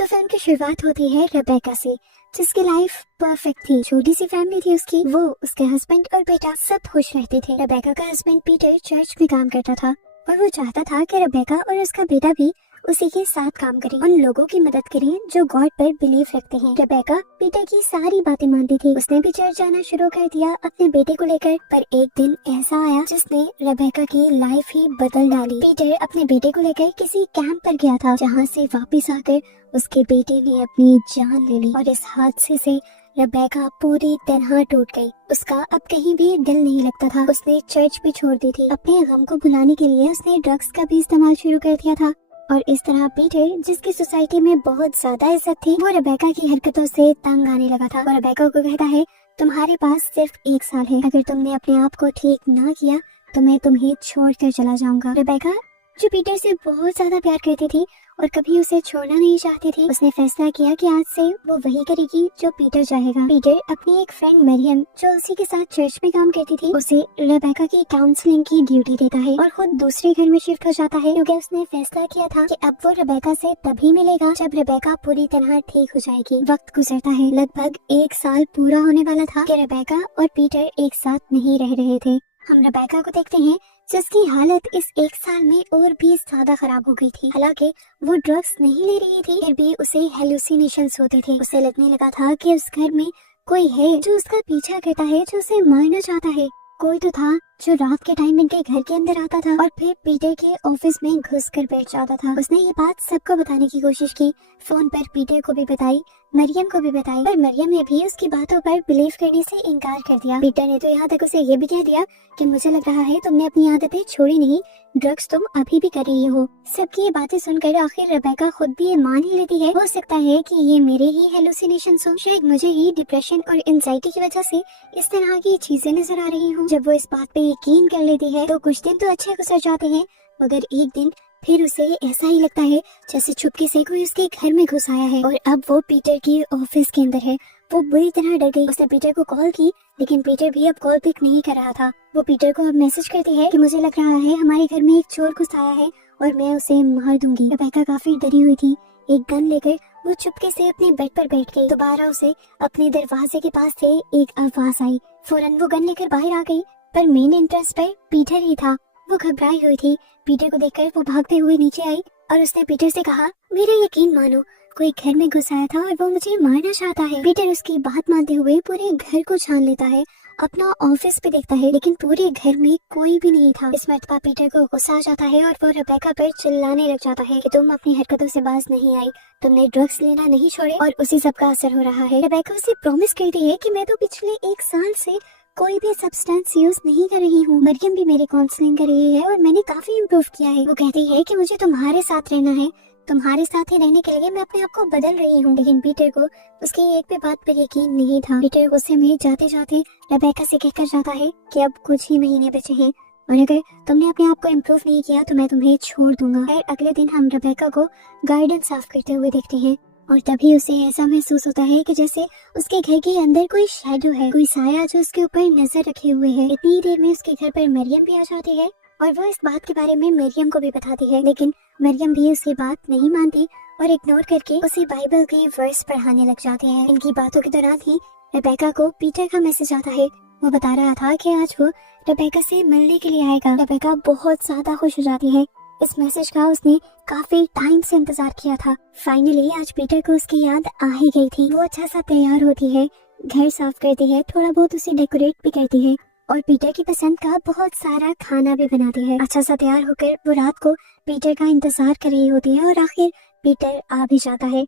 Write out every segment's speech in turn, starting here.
तो फिल्म की शुरुआत होती है रेबेका से, जिसकी लाइफ परफेक्ट थी। छोटी सी फैमिली थी उसकी, वो, उसके हस्बैंड और बेटा सब खुश रहते थे। रेबेका का हस्बैंड पीटर चर्च में काम करता था और वो चाहता था कि रेबेका और उसका बेटा भी उसी के साथ काम करें, उन लोगों की मदद करें जो गॉड पर बिलीव रखते हैं। रेबेका पीटर की सारी बातें मानती थी। उसने भी चर्च जाना शुरू कर दिया अपने बेटे को लेकर। पर एक दिन ऐसा आया जिसने रेबेका की लाइफ ही बदल डाली। पीटर अपने बेटे को लेकर किसी कैंप पर गया था, जहाँ से वापस आकर उसके बेटे ने अपनी जान ले ली और इस हादसे से रेबेका पूरी तरह टूट गई। उसका अब कहीं भी दिल नहीं लगता था। उसने चर्च भी छोड़ दी थी। अपने गम को भुलाने के लिए उसने ड्रग्स का भी इस्तेमाल शुरू कर दिया था। और इस तरह पीटर, जिसकी सोसाइटी में बहुत ज्यादा इज्जत थी, वो रेबेका की हरकतों से तंग आने लगा था। और रेबेका को कहता है, तुम्हारे पास सिर्फ 1 साल है, अगर तुमने अपने आप को ठीक ना किया तो मैं तुम्हें छोड़कर चला जाऊंगा। रेबेका, जो पीटर से बहुत ज्यादा प्यार करती थी और कभी उसे छोड़ना नहीं चाहती थी, उसने फैसला किया कि आज से वो वही करेगी जो पीटर चाहेगा। पीटर अपनी एक फ्रेंड मरियम, जो उसी के साथ चर्च में काम करती थी, उसे रेबेका की काउंसलिंग की ड्यूटी देता है और खुद दूसरे घर में शिफ्ट हो जाता है, क्योंकि उसने फैसला किया था कि अब वो रेबेका से तभी मिलेगा जब रेबेका पूरी तरह ठीक हो जाएगी। वक्त गुजरता है, लगभग 1 साल पूरा होने वाला था कि रेबेका और पीटर एक साथ नहीं रह रहे थे। हम रेबेका को देखते हैं, जिसकी हालत इस 1 साल में और भी ज्यादा खराब हो गई थी। हालांकि वो ड्रग्स नहीं ले रही थी, फिर भी उसे हेलुसिनेशंस होते थे। उसे लगने लगा था कि उस घर में कोई है जो उसका पीछा करता है, जो उसे मारना चाहता है। कोई तो था जो रात के टाइम इनके घर के अंदर आता था और फिर पीटर के ऑफिस में घुसकर बैठ जाता था। उसने ये बात सबको बताने की कोशिश की, फोन पर पीटर को भी बताई, मरियम को भी बताई, पर मरियम ने भी उसकी बातों पर बिलीव करने से इनकार कर दिया। पीटर ने तो यहाँ तक उसे ये भी कह दिया कि मुझे लग रहा है तुमने अपनी आदतें छोड़ी नहीं, ड्रग्स तुम अभी भी कर रही हो। सबकी ये बातें सुनकर आखिर रेबेका खुद भी ये मान ही लेती है, हो सकता है कि ये मेरे ही हेलुसिनेशंस हो, शायद मुझे ही डिप्रेशन और एंजाइटी की वजह से इस तरह की चीजें नजर आ रही हूँ। जब वो इस बात पे यकीन कर लेती है तो कुछ दिन तो अच्छे गुजर जाते हैं, मगर एक दिन फिर उसे ऐसा ही लगता है जैसे चुपके से कोई उसके घर में घुस आया है। और अब वो पीटर की ऑफिस के अंदर है। वो बुरी तरह डर गई। उसने पीटर को कॉल की, लेकिन पीटर भी अब कॉल पिक नहीं कर रहा था। वो पीटर को अब मैसेज करती है कि मुझे लग रहा है हमारे घर में एक चोर घुस आया है और मैं उसे मार दूंगी। रेबेका काफी डरी हुई थी। एक गन लेकर वो चुपके से अपने बेड पर बैठ गई। दोबारा उसे अपने दरवाजे के पास से एक आवाज आई। फौरन वो गन लेकर बाहर आ गई, पर मेन एंट्रेंस पर पीटर ही था। वो घबराई हुई थी। पीटर को देखकर वो भागते हुए नीचे आई और उसने पीटर से कहा, मेरा यकीन मानो, कोई घर में घुस आया था और वो मुझे मारना चाहता है। पीटर उसकी बात मानते हुए पूरे घर को छान लेता है, अपना ऑफिस पे देखता है, लेकिन पूरे घर में कोई भी नहीं था। इस मर्तबा पीटर को गुस्सा आ जाता है और वो रेबेका पर चिल्लाने लग जाता है कि तुम अपनी हरकतों से बाज नहीं आई, तुमने ड्रग्स लेना नहीं छोड़े और उसी सब का असर हो रहा है। रेबेका उसे प्रॉमिस करती है कि मैं तो पिछले 1 साल से कोई भी सब्सटेंस यूज नहीं कर रही हूँ। मरियम भी मेरी काउंसलिंग कर रही है और मैंने काफी इम्प्रूव किया है। वो कहती है कि मुझे तुम्हारे साथ रहना है, तुम्हारे साथ ही रहने के लिए मैं अपने आप को बदल रही हूँ। लेकिन पीटर को उसकी एक भी बात पर यकीन नहीं था। पीटर गुस्से में जाते जाते रेबेका से कहकर जाता है कि अब कुछ ही महीने बचे हैं और अगर तुमने अपने आप को इम्प्रूव नहीं किया तो मैं तुम्हें छोड़ दूंगा। फिर अगले दिन हम रेबेका को गार्डन साफ करते हुए देखते हैं और तभी उसे ऐसा महसूस होता है कि जैसे उसके घर के अंदर कोई शैडो है, कोई साया जो उसके ऊपर नजर रखे हुए है। इतनी देर में उसके घर पर मरियम भी आ जाती है और वो इस बात के बारे में मरियम को भी बताती है, लेकिन मरियम भी उसकी बात नहीं मानती और इग्नोर करके उसे बाइबल के वर्स पढ़ाने लग जाते हैं। इनकी बातों के दौरान ही रेबेका को पीटर का मैसेज आता है। वो बता रहा था कि आज वो रेबेका से मिलने के लिए आएगा। रेबेका बहुत ज्यादा खुश हो जाती है। इस मैसेज का उसने काफी टाइम से इंतजार किया था। फाइनली आज पीटर को उसकी याद आ ही गई थी। वो अच्छा सा तैयार होती है, घर साफ करती है, थोड़ा बहुत उसे डेकोरेट भी करती है और पीटर की पसंद का बहुत सारा खाना भी बनाती है। अच्छा सा तैयार होकर वो रात को पीटर का इंतजार कर रही होती है और आखिर पीटर आ भी जाता है।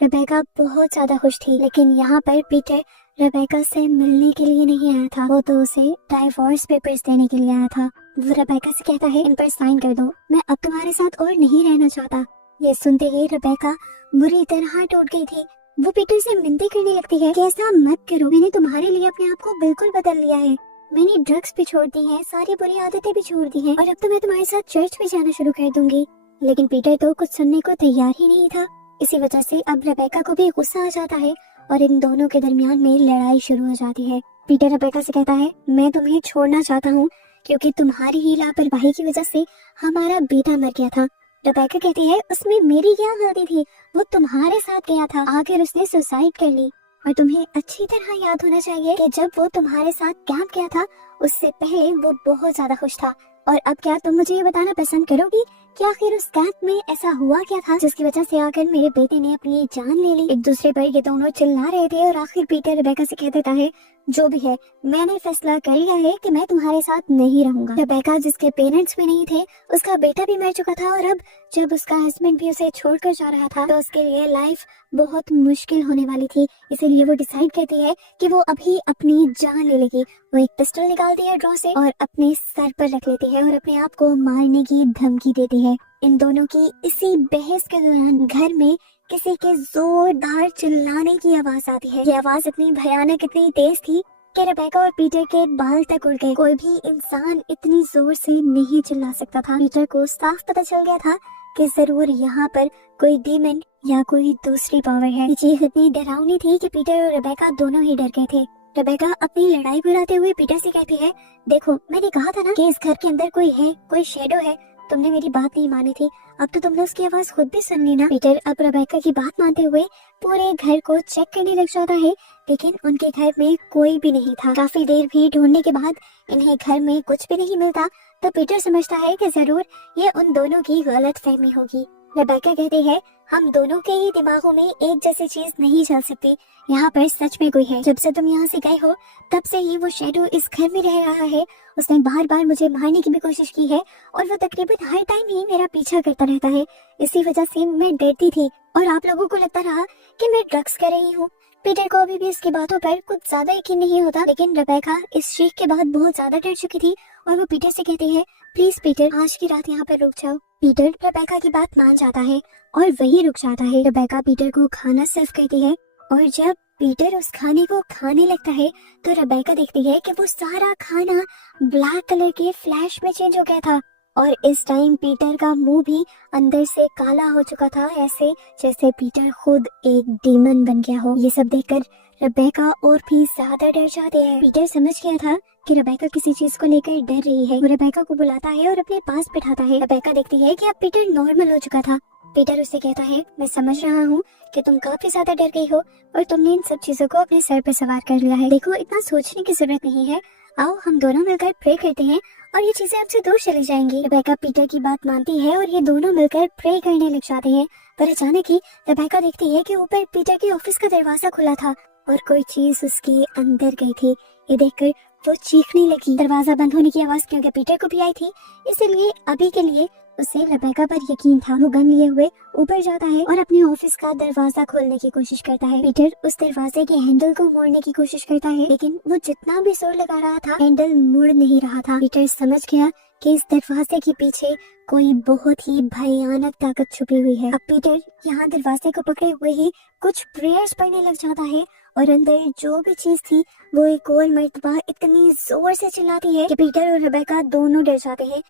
रेबेका बहुत ज्यादा खुश थी, लेकिन यहाँ पर पीटर रेबेका से मिलने के लिए नहीं आया था। वो तो उसे डाइवोर्स पेपर्स देने के लिए आया था। वो रेबेका से कहता है, इन पर साइन कर दो, मैं अब तुम्हारे साथ और नहीं रहना चाहता। ये सुनते ही रेबेका बुरी तरह टूट गई थी। वो पीटर से मिन्नतें करने लगती है कि ऐसा मत करो, मैंने तुम्हारे लिए अपने आप को बिल्कुल बदल लिया है, मैंने ड्रग्स भी छोड़ दी है, सारी बुरी आदतें भी छोड़ दी हैं और अब तो मैं तुम्हारे साथ चर्च भी जाना शुरू कर दूंगी। लेकिन पीटर तो कुछ सुनने को तैयार ही नहीं था। इसी वजह से अब रेबेका को भी गुस्सा आ जाता है और इन दोनों के दरमियान में लड़ाई शुरू हो जाती है। पीटर रेबेका से कहता है, मैं तुम्हें छोड़ना चाहता हूँ क्योंकि तुम्हारी ही लापरवाही की वजह से हमारा बेटा मर गया था। रेबेका कहती है उसमें मेरी क्या गलती थी, वो तुम्हारे साथ गया था, आखिर उसने सुसाइड कर ली। और तुम्हें अच्छी तरह याद होना चाहिए कि जब वो तुम्हारे साथ कैंप गया था उससे पहले वो बहुत ज्यादा खुश था। और अब क्या तुम मुझे ये बताना पसंद करोगी कि आखिर उस कैंप में ऐसा हुआ क्या था जिसकी वजह से आखिर मेरे बेटे ने अपनी जान ले ली। एक दूसरे पर ये दोनों चिल्ला रहे थे और आखिर पीटर रेबेका से कह देता है जो भी है मैंने फैसला कर लिया है कि मैं तुम्हारे साथ नहीं रहूंगा। रेबेका जिसके पेरेंट्स भी नहीं थे, उसका बेटा भी मर चुका था और अब जब उसका हस्बैंड भी उसे छोड़कर जा रहा था तो उसके लिए लाइफ बहुत मुश्किल होने वाली थी। इसीलिए वो डिसाइड करती है कि वो अभी अपनी जान ले लेगी। वो एक पिस्टल निकालती है ड्रॉ से और अपने सर पर रख लेती है और अपने आप को मारने की धमकी देती है। इन दोनों की इसी बहस के दौरान घर में किसी के जोरदार चिल्लाने की आवाज आती है। ये आवाज इतनी भयानक, इतनी तेज थी कि रेबेका और पीटर के बाल तक उड़ गए। कोई भी इंसान इतनी जोर से नहीं चिल्ला सकता था। पीटर को साफ पता चल गया था कि जरूर यहाँ पर कोई डीमन या कोई दूसरी पावर है। ये चीज इतनी डरावनी थी कि पीटर और रेबेका दोनों ही डर गए थे। रेबेका अपनी लड़ाई भुलाते हुए पीटर से कहती है देखो मैंने कहा था ना कि इस घर के अंदर कोई है, कोई शेडो है, तुमने मेरी बात नहीं मानी थी, अब तो तुमने उसकी आवाज खुद भी सुन ली ना। पीटर अब रेबेका की बात मानते हुए पूरे घर को चेक करने लग जाता है, लेकिन उनके घर में कोई भी नहीं था। काफी देर भी ढूंढने के बाद इन्हें घर में कुछ भी नहीं मिलता तो पीटर समझता है कि जरूर ये उन दोनों की गलत फहमी होगी। रेबेका कहती है हम दोनों के ही दिमागों में एक जैसी चीज नहीं चल सकती, यहाँ पर सच में कोई है। जब से तुम यहाँ से गए हो तब से ही वो शेडो इस घर में रह रहा है। उसने बार बार मुझे मारने की भी कोशिश की है और वो तकरीबन हर टाइम ही मेरा पीछा करता रहता है। इसी वजह से मैं डरती थी और आप लोगों को लगता रहा कि मैं ड्रग्स कर रही हूँ। पीटर को अभी भी इसकी बातों पर कुछ ज्यादा यकीन नहीं होता, लेकिन रेबेका इस चीख के बाद बहुत ज्यादा डर चुकी थी और वो पीटर से कहती है प्लीज पीटर आज की रात यहाँ पर रुक जाओ। पीटर रेबेका की बात मान जाता है और वही रुक जाता है। रेबेका पीटर को खाना सर्व करती है और जब पीटर उस खाने को खाने लगता है तो रेबेका देखती है कि वो सारा खाना ब्लैक कलर के फ्लैश में चेंज हो गया था और इस टाइम पीटर का मुंह भी अंदर से काला हो चुका था, ऐसे जैसे पीटर खुद एक डीमन बन गया हो। ये सब देखकर रेबेका और भी ज्यादा डर जाते हैं। पीटर समझ गया था कि रेबेका किसी चीज को लेकर डर रही है। वो रेबेका को बुलाता है और अपने पास बिठाता है। रेबेका देखती है कि अब पीटर नॉर्मल हो चुका था। पीटर उससे कहता है मैं समझ रहा हूँ कि तुम काफी ज्यादा डर गई हो और तुमने इन सब चीजों को अपने सर पर सवार कर लिया है। देखो इतना सोचने की जरूरत नहीं है, आओ हम दोनों मिलकर प्रे करते हैं और ये चीजें हमसे दूर चली जाएंगी। रेबेका पीटर की बात मानती है और ये दोनों मिलकर प्रे करने लग जाते हैं। पर अचानक ही रेबेका देखती है कि ऊपर पीटर के ऑफिस का दरवाजा खुला था और कोई चीज उसके अंदर गई थी। ये देखकर वो चीखने लगी। दरवाजा बंद होने की आवाज क्योंकि पीटर को भी आई थी, इसलिए अभी के लिए उसे रेबेका पर यकीन था। वो गन लिए हुए ऊपर जाता है और अपने ऑफिस का दरवाजा खोलने की कोशिश करता है। पीटर उस दरवाजे के हैंडल को मोड़ने की कोशिश करता है, लेकिन वो जितना भी जोर लगा रहा था हैंडल मुड़ नहीं रहा था। पीटर समझ गया कि इस दरवाजे के पीछे कोई बहुत ही भयानक ताकत छुपी हुई है। अब पीटर यहाँ दरवाजे को पकड़े हुए ही कुछ प्रेयर्स पढ़ने लग जाता है और अंदर जो भी चीज थी वो एक और मर्तबा इतनी जोर से चिल्लाती है कि पीटर और रेबेका दोनों डर जाते हैं।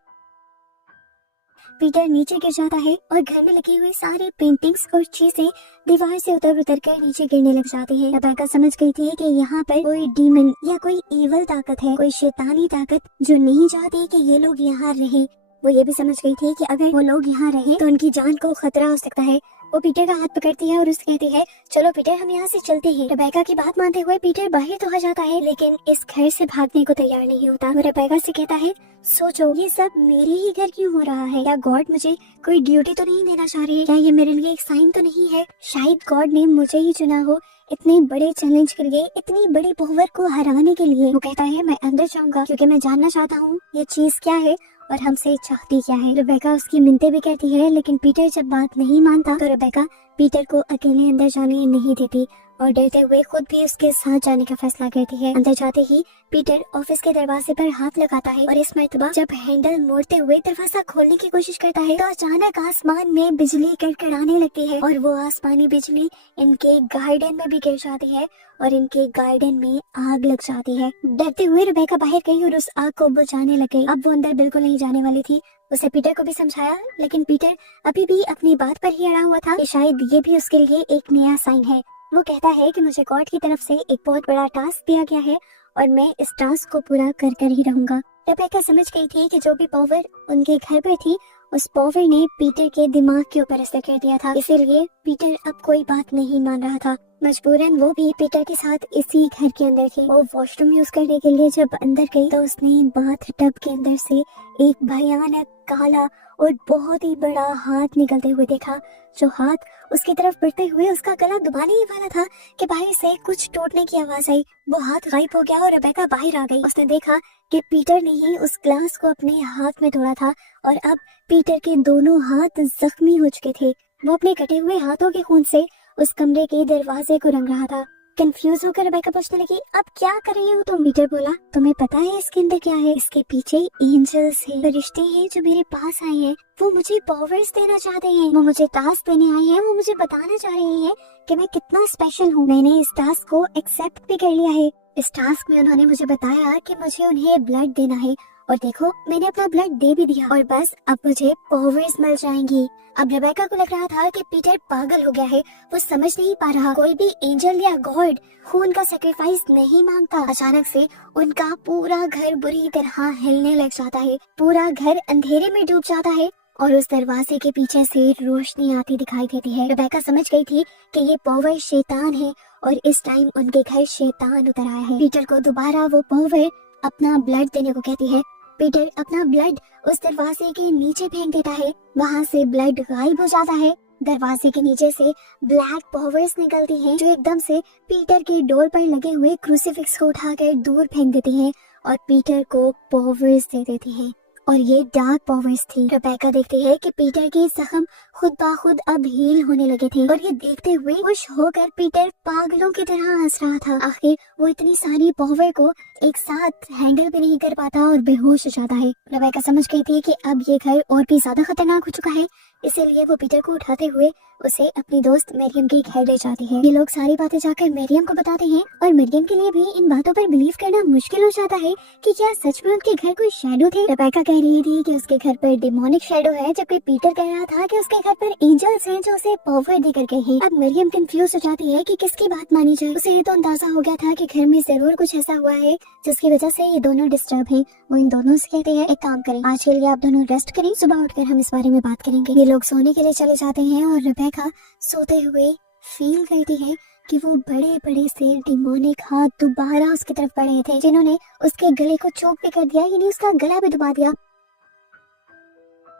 पीटर नीचे गिर जाता है और घर में लगी हुई सारी पेंटिंग्स और चीजें दीवार से उतर उतर कर नीचे गिरने लग जाती है। रेबेका समझ गई थी कि यहाँ पर कोई डीमन या कोई ईवल ताकत है, कोई शैतानी ताकत जो नहीं चाहती कि ये लोग यहाँ रहें। वो ये भी समझ गई थी कि अगर वो लोग यहाँ रहे तो उनकी जान को खतरा हो सकता है। वो पीटर का हाथ पकड़ती है और उससे कहती है चलो पीटर हम यहाँ से चलते हैं। रेबेका की बात मानते हुए पीटर बाहर तो आ जाता है, लेकिन इस घर से भागने को तैयार नहीं होता। वो रेबेका से कहता है सोचो ये सब मेरे ही घर क्यों हो रहा है? क्या गॉड मुझे कोई ड्यूटी तो नहीं देना चाह रही है? क्या ये मेरे लिए एक साइन तो नहीं है? शायद गॉड ने मुझे ही चुना हो इतने बड़े चैलेंज के लिए, इतनी बड़ी पावर को हराने के लिए। वो कहता है मैं अंदर जाऊंगा क्योंकि मैं जानना चाहता हूँ ये चीज क्या है और हमसे चाहती क्या है। रेबेका उसकी मिन्नतें भी कहती है, लेकिन पीटर जब बात नहीं मानता तो रेबेका पीटर को अकेले अंदर जाने नहीं देती और डरते हुए खुद भी उसके साथ जाने का फैसला करती है। अंदर जाते ही पीटर ऑफिस के दरवाजे पर हाथ लगाता है और इस मर्तबा जब हैंडल मोड़ते हुए दरवाजा खोलने की कोशिश करता है तो अचानक आसमान में बिजली कड़कड़ाने लगती है और वो आसमानी बिजली इनके गार्डन में भी गिर जाती है और इनके गार्डन में आग लग जाती है। डरते हुए रेबेका बाहर गई और उस आग को बुझाने लग गई। अब वो अंदर बिल्कुल नहीं जाने वाली थी। उसे पीटर को भी समझाया, लेकिन पीटर अभी भी अपनी बात पर ही अड़ा हुआ था कि शायद ये भी उसके लिए एक नया साइन है। वो कहता है कि मुझे गॉड की तरफ से एक बहुत बड़ा टास्क दिया गया है और मैं इस टास्क को पूरा कर कर ही रहूंगा। रेबेका समझ गई थी कि जो भी पावर उनके घर पर थी उस पॉवर ने पीटर के दिमाग के ऊपर असर कर दिया था, इसीलिए पीटर अब कोई बात नहीं मान रहा था। मजबूरन वो भी पीटर के साथ इसी घर के अंदर थी। वो वॉशरूम यूज करने के लिए जब अंदर गई तो उसने बाथ टब के अंदर से एक भयानक काला और बहुत ही बड़ा हाथ निकलते हुए देखा। जो हाथ उसकी तरफ बढ़ते हुए उसका गला दबाने ही वाला था कि बाहर से कुछ टूटने की आवाज आई। वो हाथ गायब हो गया और रेबेका बाहर आ गई। उसने देखा कि पीटर ने ही उस ग्लास को अपने हाथ में तोड़ा था और अब पीटर के दोनों हाथ जख्मी हो चुके थे। वो अपने कटे हुए हाथों के खून से उस कमरे के दरवाजे को रंग रहा था। कंफ्यूज होकर रेबेका पूछने लगी, अब क्या कर रही हो तुम? पीटर बोला, तुम्हें पता है इसके अंदर क्या है? इसके पीछे एंजल्स हैं, फरिश्ते हैं जो मेरे पास आए हैं। वो मुझे पावर्स देना चाहते हैं, वो मुझे टास्क देने आए हैं, वो मुझे बताना चाह रहे हैं कि मैं कितना स्पेशल हूँ। मैंने इस टास्क को एक्सेप्ट भी कर लिया है। इस टास्क में उन्होंने मुझे बताया कि मुझे उन्हें ब्लड देना है और देखो मैंने अपना ब्लड दे भी दिया और बस अब मुझे पावर्स मिल जाएंगी। अब रेबेका को लग रहा था कि पीटर पागल हो गया है, वो समझ नहीं पा रहा। कोई भी एंजल या गॉड खून का सैक्रिफाइस नहीं मांगता। अचानक से उनका पूरा घर बुरी तरह हिलने लग जाता है, पूरा घर अंधेरे में डूब जाता है और उस दरवाजे के पीछे से रोशनी आती दिखाई देती है। रेबेका समझ गई थी कि ये पावर शैतान है और इस टाइम उनके घर शैतान उतर आया है। पीटर को दोबारा वो पावर अपना ब्लड देने को कहती है। पीटर अपना ब्लड उस दरवाजे के नीचे फेंक देता है, वहाँ से ब्लड गायब हो जाता है। दरवाजे के नीचे से ब्लैक पावर्स निकलती हैं जो एकदम से पीटर के डोर पर लगे हुए क्रूसीफिक्स को उठाकर दूर फेंक देती हैं और पीटर को पावर्स दे देती हैं और ये डार्क पावर्स थी। रेबेका देखती है कि पीटर के जख्म खुद ब खुद अब हील होने लगे थे और ये देखते हुए खुश होकर पीटर पागलों की तरह हंस रहा था। आखिर वो इतनी सारी पावर को एक साथ हैंडल भी नहीं कर पाता और बेहोश हो जाता है। रेबेका समझ गई थी कि अब ये घर और भी ज्यादा खतरनाक हो चुका है, इसीलिए वो पीटर को उठाते हुए उसे अपनी दोस्त मरियम के घर ले जाती है। ये लोग सारी बातें जाकर मरियम को बताते हैं और मरियम के लिए भी इन बातों पर बिलीव करना मुश्किल हो जाता है कि क्या सच में उनके घर कोई शैडो थे। रेबेका कह रही थी कि उसके घर पर डिमोनिक शैडो है, जबकि पीटर कह रहा था कि उसके घर पर एंजल्स हैं जो उसे पावर देकर गए हैं। अब मरियम कंफ्यूज हो जाती है कि किसकी बात मानी जाए। उसे ये तो अंदाजा हो गया था कि घर में जरूर कुछ ऐसा हुआ है जिसकी वजह से ये दोनों डिस्टर्ब हैं। वो इन दोनों से कहते हैं, एक काम करें, आज के लिए आप दोनों रेस्ट करें, सुबह उठकर हम इस बारे में बात करेंगे। ये लोग सोने के लिए चले जाते हैं और रेबेका सोते हुए फील करती है कि वो बड़े बड़े से डिमोनिक हाथ दोबारा उसकी तरफ बढ़े थे, जिन्होंने उसके गले को चोक भी कर दिया, यानी उसका गला भी दबा दिया।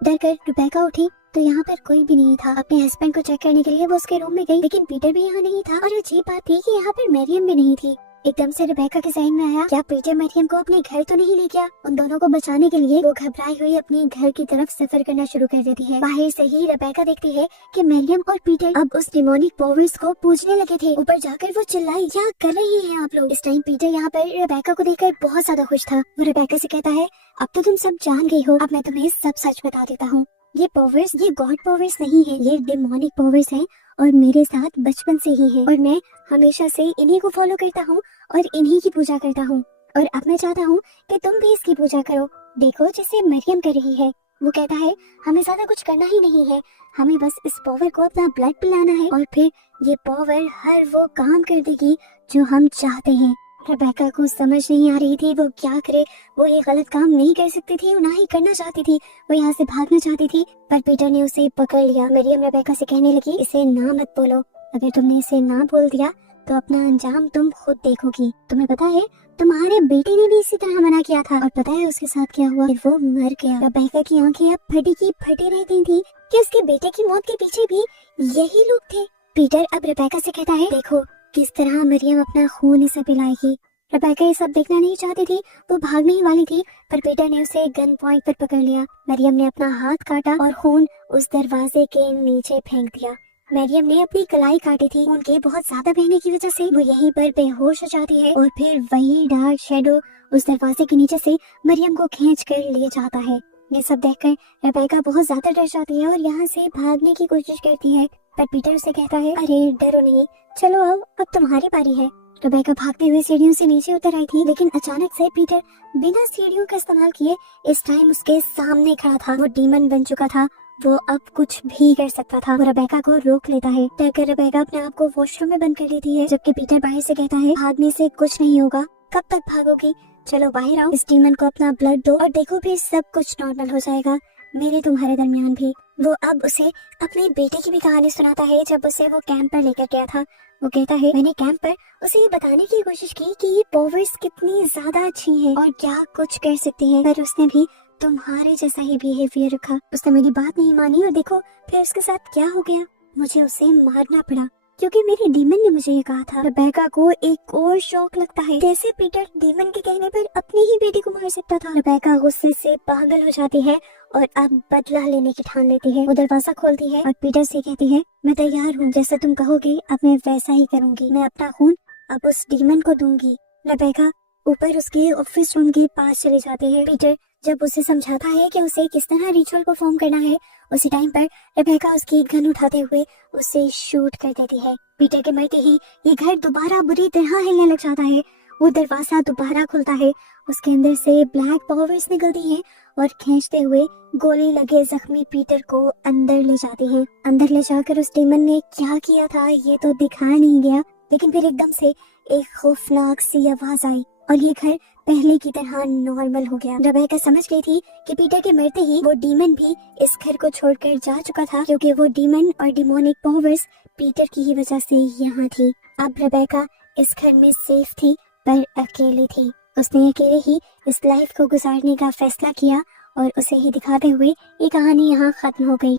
डर कर रेबेका उठी तो यहाँ पर कोई भी नहीं था। अपने हस्बैंड को चेक करने के लिए वो उसके रूम में गई, लेकिन पीटर भी यहाँ नहीं था और अजीब बात थी कि यहाँ पर मरियम भी नहीं थी। एकदम से रेबेका के ज़हन में आया, क्या पीटर मरियम को अपने घर तो नहीं ले गया? उन दोनों को बचाने के लिए वो घबराई हुई अपने घर की तरफ सफर करना शुरू कर देती है। बाहर से ही रेबेका देखती है कि मरियम और पीटर अब उस डिमोनिक पावर्स को पूजने लगे थे। ऊपर जाकर वो चिल्लाई, क्या कर रही हैं आप लोग? इस टाइम पीटर यहाँ पर रेबेका को देखकर बहुत ज्यादा खुश था। वो रेबेका से कहता है, अब तो तुम सब जान गई हो, अब मैं तुम्हें सब सच बता देता हूँ। ये पावर्स ये गॉड पावर्स नहीं है, ये डिमोनिक पावर्स हैं और मेरे साथ बचपन से ही है और मैं हमेशा से इन्हीं को फॉलो करता हूँ और इन्हीं की पूजा करता हूँ और अब मैं चाहता हूँ कि तुम भी इसकी पूजा करो। देखो जैसे मरियम कर रही है। वो कहता है, हमें ज्यादा कुछ करना ही नहीं है, हमें बस इस पावर को अपना ब्लड पिलाना है और फिर ये पावर हर वो काम कर देगी जो हम चाहते हैं। रेबेका को समझ नहीं आ रही थी वो क्या करे। वो ये गलत काम नहीं कर सकती थी, ना ही करना चाहती थी। वो यहाँ से भागना चाहती थी पर पीटर ने उसे पकड़ लिया। मरियम रेबेका से कहने लगी, इसे ना मत बोलो, अगर तुमने इसे ना बोल दिया तो अपना अंजाम तुम खुद देखोगी। तुम्हें पता है तुम्हारे बेटे ने भी इसी तरह मना किया था और पता है उसके साथ क्या हुआ? वो मर गया। रेबेका की आंखें अब फटी की फटी रह गई थी कि उसके बेटे की मौत के पीछे भी यही लोग थे। पीटर अब रेबेका से कहता है, देखो किस तरह मरियम अपना खून इसे पिलाएगी। रेबेका ये सब देखना नहीं चाहती थी, वो भागने ही वाली थी पर पीटर ने उसे गन पॉइंट पर पकड़ लिया। मरियम ने अपना हाथ काटा और खून उस दरवाजे के नीचे फेंक दिया। मरियम ने अपनी कलाई काटी थी, उनके बहुत ज्यादा बहने की वजह से वो यहीं पर बेहोश हो जाती है और फिर वही डार्क शेडो उस दरवाजे के नीचे से मरियम को खींच कर ले जाता है। ये सब देखकर रेबेका बहुत ज्यादा डर जाती है और यहाँ से भागने की कोशिश करती है पर पीटर उसे कहता है, अरे डरो नहीं, चलो आओ अब तुम्हारी बारी है। रेबेका भागते हुए सीढ़ियों से नीचे उतर आई थी, लेकिन अचानक से पीटर बिना सीढ़ियों का इस्तेमाल किए इस टाइम उसके सामने खड़ा था। वो डीमन बन चुका था, वो अब कुछ भी कर सकता था। वो रेबेका को रोक लेता है। डरकर रेबेका अपने आप को वॉशरूम में बंद कर लेती है, जबकि पीटर बाहर से कहता है, भागने से कुछ नहीं होगा, कब तक भागोगी, चलो बाहर आओ, इस डीमन को अपना ब्लड दो और देखो फिर सब कुछ नॉर्मल हो जाएगा। मेरे तुम्हारे दरमियान भी। वो अब उसे अपने बेटे की भी कहानी सुनाता है जब उसे वो कैंप पर लेकर गया था। वो कहता है मैंने कैंप पर उसे ये बताने की कोशिश की कि ये पावर्स कितनी ज्यादा अच्छी हैं और क्या कुछ कर सकती हैं, पर उसने भी तुम्हारे जैसा ही बिहेवियर रखा। उसने मेरी बात नहीं मानी और देखो फिर उसके साथ क्या हो गया, मुझे उसे मारना पड़ा क्योंकि मेरे डीमन ने मुझे ये कहा था। रेबेका को एक और शौक लगता है, जैसे पीटर डीमन के कहने पर अपनी ही बेटी को मार सकता था। रेबेका गुस्से से पागल हो जाती है और अब बदला लेने की ठान लेती है। वो दरवाजा खोलती है और पीटर से कहती है मैं तैयार हूँ, जैसा तुम कहोगे अब मैं वैसा ही करूँगी। मैं अपना खून अब उस डीमन को दूंगी। रेबेका ऊपर उसके ऑफिस रूम के पास चले जाते हैं। पीटर जब उसे समझाता है कि उसे किस तरह रिचुअल परफॉर्म करना है, उसी टाइम पर रेबेका उसकी गन उठाते हुए उसे शूट कर देती है। पीटर के मरते ही ये घर दोबारा बुरी तरह हिलने लग जाता है। वो दरवाजा दोबारा खुलता है, उसके अंदर से ब्लैक पावर्स निकलती हैं और खींचते हुए गोली लगे जख्मी पीटर को अंदर ले जाती हैं। अंदर ले जाकर उस डीमन ने क्या किया था ये तो दिखाया नहीं गया, लेकिन फिर एकदम से एक खौफनाक सी आवाज आई और ये घर पहले की तरह नॉर्मल हो गया। रेबेका समझ गई थी कि पीटर के मरते ही वो डीमन भी इस घर को छोड़कर जा चुका था, क्योंकि वो डीमन और डिमोनिक पावर्स पीटर की ही वजह से यहाँ थी। अब रेबेका इस घर में सेफ थी पर अकेली थी। उसने अकेले ही इस लाइफ को गुजारने का फैसला किया और उसे ही दिखाते हुए ये कहानी यहाँ खत्म हो गई।